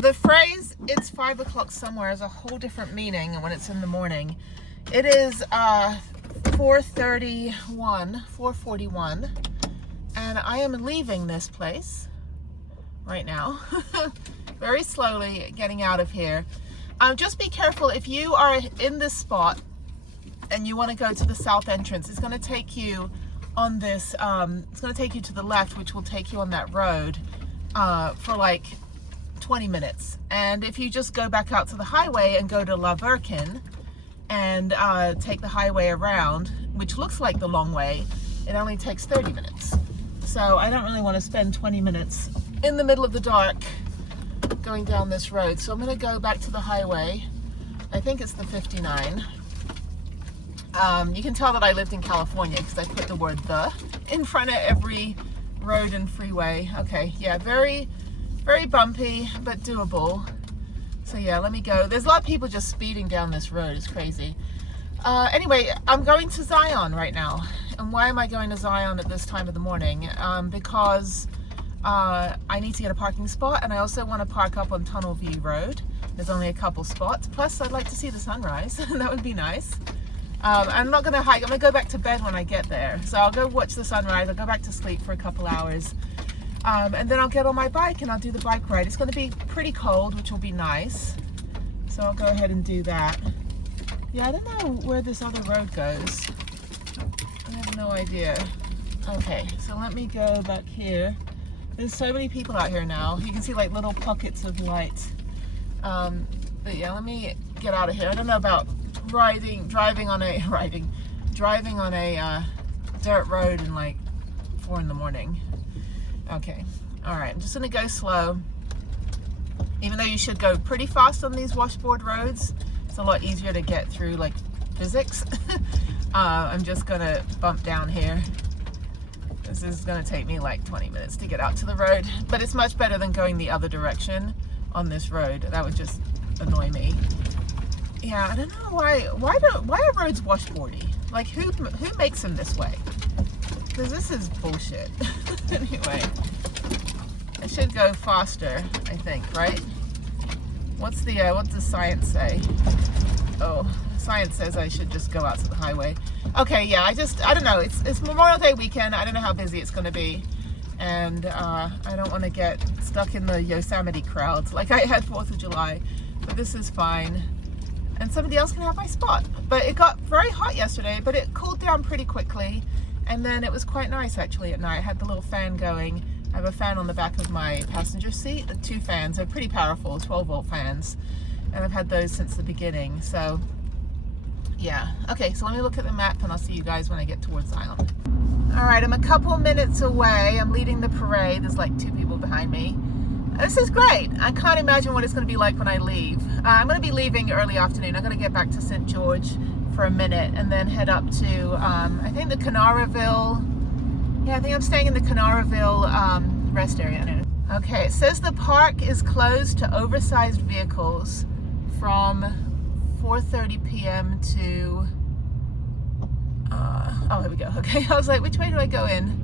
The phrase "it's 5 o'clock somewhere" has a whole different meaning when it's in the morning. It is 4:41, and I am leaving this place right now. Very slowly getting out of here. Just be careful if you are in this spot and you want to go to the south entrance. It's going to take you on this, it's going to take you to the left, which will take you on that road for like 20 minutes. And if you just go back out to the highway and go to La Virgen and take the highway around, which looks like the long way, it only takes 30 minutes. So I don't really want to spend 20 minutes in the middle of the dark going down this road. So I'm going to go back to the highway. I think it's the 59. You can tell that I lived in California because I put the word "the" in front of every road and freeway. Okay, yeah, very, very bumpy, but doable. So yeah, let me go. There's a lot of people just speeding down this road. It's crazy. Anyway, I'm going to Zion right now. And why am I going to Zion at this time of the morning? Because I need to get a parking spot, and I also want to park up on Tunnel View Road. There's only a couple spots. Plus, I'd like to see the sunrise. That would be nice. I'm not going to hike. I'm going to go back to bed when I get there. So I'll go watch the sunrise. I'll go back to sleep for a couple hours. And then I'll get on my bike and I'll do the bike ride. It's going to be pretty cold, which will be nice. So I'll go ahead and do that. Yeah, I don't know where this other road goes. I have no idea. Okay, so let me go back here. There's so many people out here now. You can see like little pockets of light. But yeah, let me get out of here. I don't know about driving on a dirt road in like 4 in the morning. Okay, all right, I'm just gonna go slow. Even though you should go pretty fast on these washboard roads, it's a lot easier to get through like physics. I'm just gonna bump down here. This is gonna take me like 20 minutes to get out to the road, but it's much better than going the other direction on this road. That would just annoy me. Yeah, I don't know why are roads washboardy? Like who makes them this way? Because this is bullshit. Anyway, I should go faster, I think, right? What's the science say? Oh, science says I should just go out to the highway. Okay, yeah, I don't know. It's Memorial Day weekend. I don't know how busy it's going to be, and I don't want to get stuck in the Yosemite crowds like I had 4th of July. But this is fine, and somebody else can have my spot. But it got very hot yesterday, but it cooled down pretty quickly, and then it was quite nice actually at night. I had the little fan going. I have a fan on the back of my passenger seat. The 2 fans. They're pretty powerful, 12-volt fans, and I've had those since the beginning. So yeah, okay, so let me look at the map and I'll see you guys when I get towards Zion. All right, I'm a couple minutes away. I'm leading the parade. There's like 2 people behind me. This is great. I can't imagine what it's going to be like when I leave. I'm going to be leaving early afternoon. I'm going to get back to St. George for a minute and then head up to, I think the Canaraville. Yeah, I think I'm staying in the Canaraville rest area. Okay, it says the park is closed to oversized vehicles from 4:30 p.m. to, oh, here we go. Okay, I was like, which way do I go in?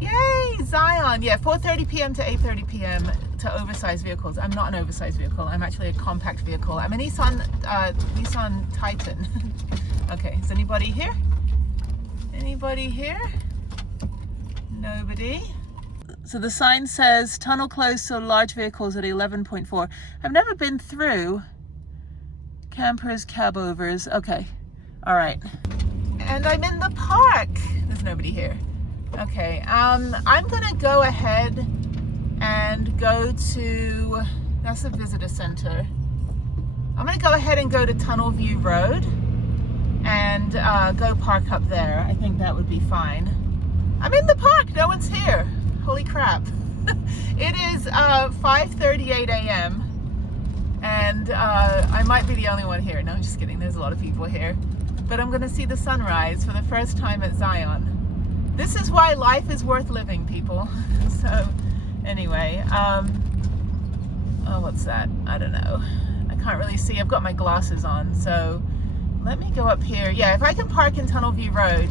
Yay, Zion. Yeah, 4:30 p.m. to 8:30 p.m. to oversized vehicles. I'm not an oversized vehicle. I'm actually a compact vehicle. I'm a Nissan Titan. Okay, is anybody here? Anybody here? Nobody. So the sign says tunnel closed to large vehicles at 11.4. I've never been through. Campers, cab overs. Okay, all right. And I'm in the park. There's nobody here. Okay, I'm gonna go ahead and go to, that's the visitor center. I'm gonna go ahead and go to Tunnel View Road and go park up there. I think that would be fine. I'm in the park, no one's here. Holy crap. It is 5:38 a.m. and I might be the only one here. No, I'm just kidding, there's a lot of people here. But I'm gonna see the sunrise for the first time at Zion. This is why life is worth living, people. So anyway, oh, what's that? I don't know. I can't really see. I've got my glasses on. So let me go up here. Yeah, if I can park in Tunnel View Road,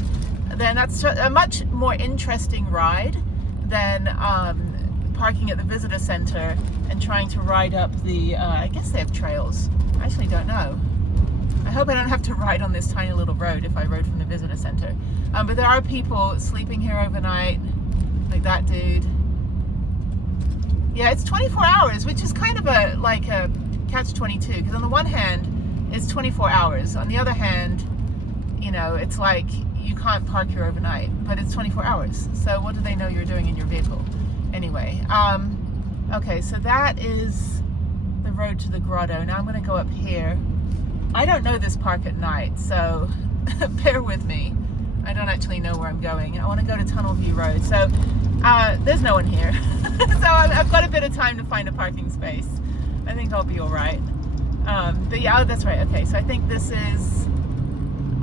then that's a much more interesting ride than parking at the visitor center and trying to ride up the, I guess they have trails. I actually don't know. I hope I don't have to ride on this tiny little road if I rode from the visitor center. But there are people sleeping here overnight, like that dude. Yeah, it's 24 hours, which is kind of a catch-22, because on the one hand, it's 24 hours. On the other hand, you know, it's like you can't park here overnight, but it's 24 hours. So what do they know you're doing in your vehicle? Anyway, okay, so that is the road to the grotto. Now I'm going to go up here. I don't know this park at night, so bear with me. I don't actually know where I'm going. I want to go to Tunnel View Road. So there's no one here. So I've got a bit of time to find a parking space. I think I'll be all right. But yeah, oh, that's right. Okay, so I think this is,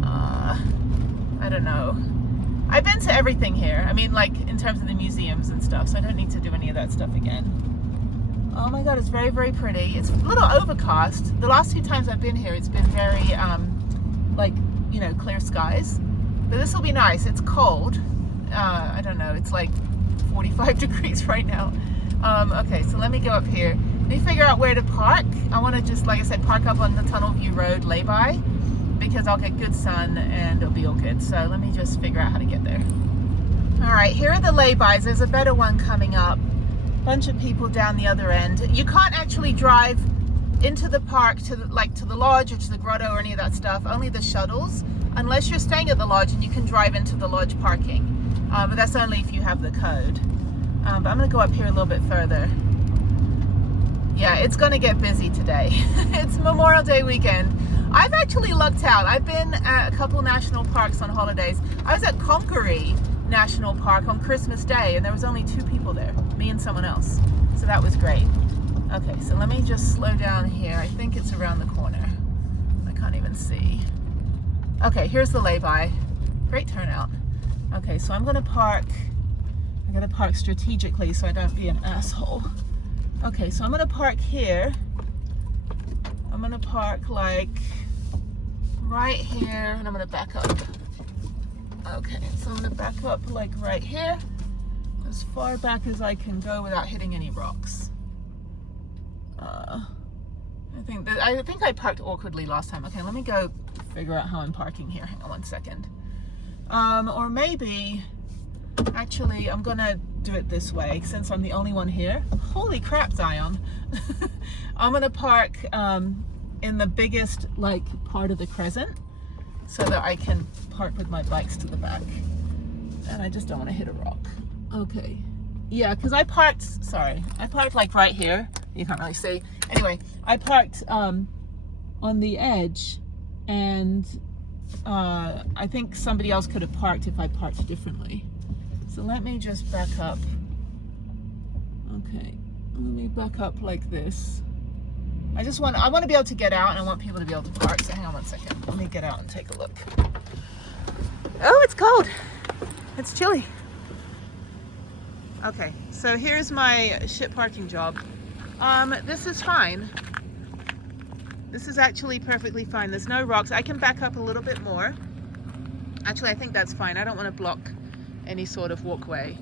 I don't know. I've been to everything here. I mean, like in terms of the museums and stuff, so I don't need to do any of that stuff again. Oh my God, it's very, very pretty. It's a little overcast. The last 2 times I've been here, it's been very, like, you know, clear skies. But this will be nice. It's cold. I don't know. It's like 45 degrees right now. Okay, so let me go up here. Let me figure out where to park. I want to just, like I said, park up on the Tunnel View Road lay-by, because I'll get good sun and it'll be all good. So let me just figure out how to get there. All right, here are the lay-bys. There's a better one coming up. Bunch of people down the other end. You can't actually drive into the park to the lodge or to the grotto or any of that stuff. Only the shuttles, unless you're staying at the lodge and you can drive into the lodge parking. But that's only if you have the code. But I'm gonna go up here a little bit further. Yeah, it's gonna get busy today. It's Memorial Day weekend. I've actually lucked out. I've been at a couple national parks on holidays. I was at Congaree National Park on Christmas Day and there was only 2 people there, me and someone else. So that was great. Okay, so let me just slow down here. I think it's around the corner. I can't even see. Okay, here's the lay-by. Great turnout. Okay, so I'm gonna park strategically so I don't be an asshole. Okay, so I'm gonna park here. I'm gonna park like right here and I'm gonna back up. Okay, so I'm gonna back up like right here, as far back as I can go without hitting any rocks. I think I parked awkwardly last time. Okay, let me go figure out how I'm parking here. Hang on one second. Or maybe, actually, I'm gonna do it this way since I'm the only one here. Holy crap, Zion. I'm gonna park in the biggest part of the crescent so that I can park with my bikes to the back. And I just don't want to hit a rock. Okay. Yeah, because I parked like right here. You can't really see. Anyway, I parked on the edge, and I think somebody else could have parked if I parked differently. So let me just back up. Okay, let me back up like this. I want to be able to get out, and I want people to be able to park. So hang on one second. Let me get out and take a look. Oh, it's cold. It's chilly. Okay, so here's my shit parking job. This is fine. This is actually perfectly fine. There's no rocks. I can back up a little bit more. Actually, I think that's fine. I don't want to block any sort of walkway.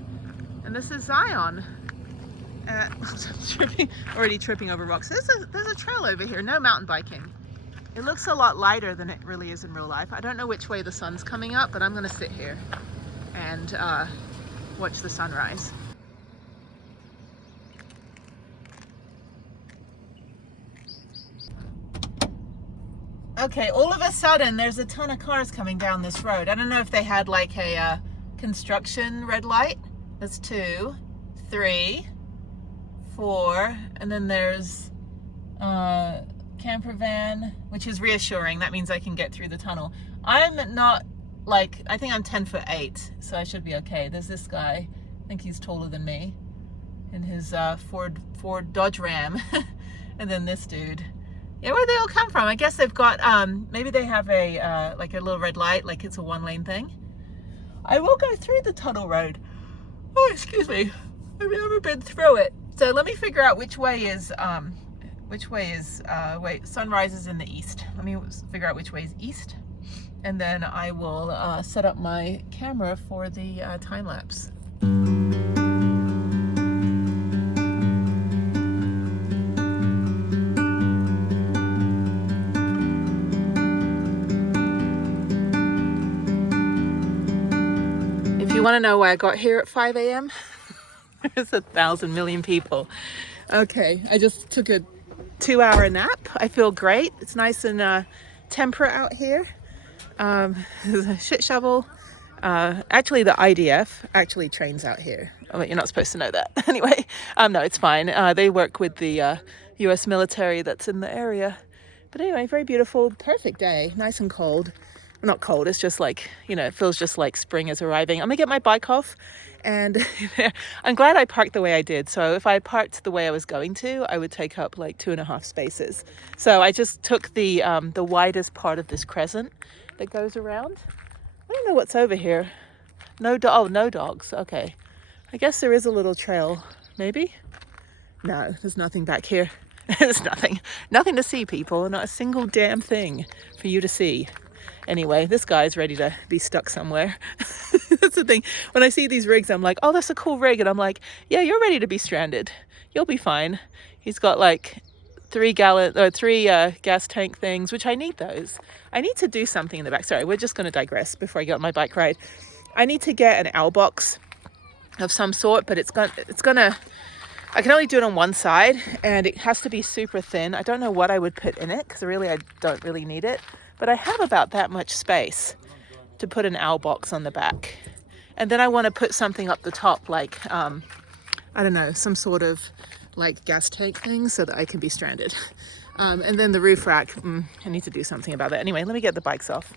And this is Zion. Already tripping over rocks. There's a trail over here. No mountain biking. It looks a lot lighter than it really is in real life. I don't know which way the sun's coming up, but I'm gonna sit here and watch the sunrise. Okay, all of a sudden there's a ton of cars coming down this road. I don't know if they had like a construction red light. That's 2, 3, 4, and then there's camper van, which is reassuring. That means I can get through the tunnel. I'm not I think I'm 10'8", so I should be okay. There's this guy, I think he's taller than me, in his Ford Dodge Ram. And then this dude. Yeah, where'd they all come from? I guess they've got, maybe they have a little red light, like it's a 1-lane thing. I will go through the tunnel road. Oh, excuse me. I've never been through it. So let me figure out which way is, sunrise is in the east. Let me figure out which way is east. And then I will set up my camera for the time lapse. want to know why I got here at 5 a.m.? There's 1,000 million people. Okay, I just took a 2-hour nap. I feel great. It's nice and temperate out here. There's a shit shovel. Actually, the IDF actually trains out here. I mean, you're not supposed to know that. Anyway, no, it's fine. They work with the US military that's in the area. But anyway, very beautiful, perfect day, nice and cold. Well, not cold, it's just like, you know, it feels just like spring is arriving. I'm gonna get my bike off, and I'm glad I parked the way I did. So if I parked the way I was going to, I would take up like 2.5 spaces. So I just took the widest part of this crescent that goes around. I don't know what's over here. No dogs. Okay. I guess there is a little trail, maybe? No, there's nothing back here. There's nothing to see, people. Not a single damn thing for you to see. Anyway, this guy's ready to be stuck somewhere. That's the thing. When I see these rigs, I'm like, oh, that's a cool rig. And I'm like, yeah, you're ready to be stranded. You'll be fine. He's got like 3 gas tank things, which I need those. I need to do something in the back. Sorry, we're just going to digress before I get on my bike ride. I need to get an owl box of some sort, but it's gonna I can only do it on one side, and it has to be super thin. I don't know what I would put in it, because really I don't really need it, but I have about that much space to put an owl box on the back. And then I want to put something up the top, like I don't know, some sort of like gas tank thing, so that I can be stranded. And then the roof rack, I need to do something about that. Anyway, let me get the bikes off.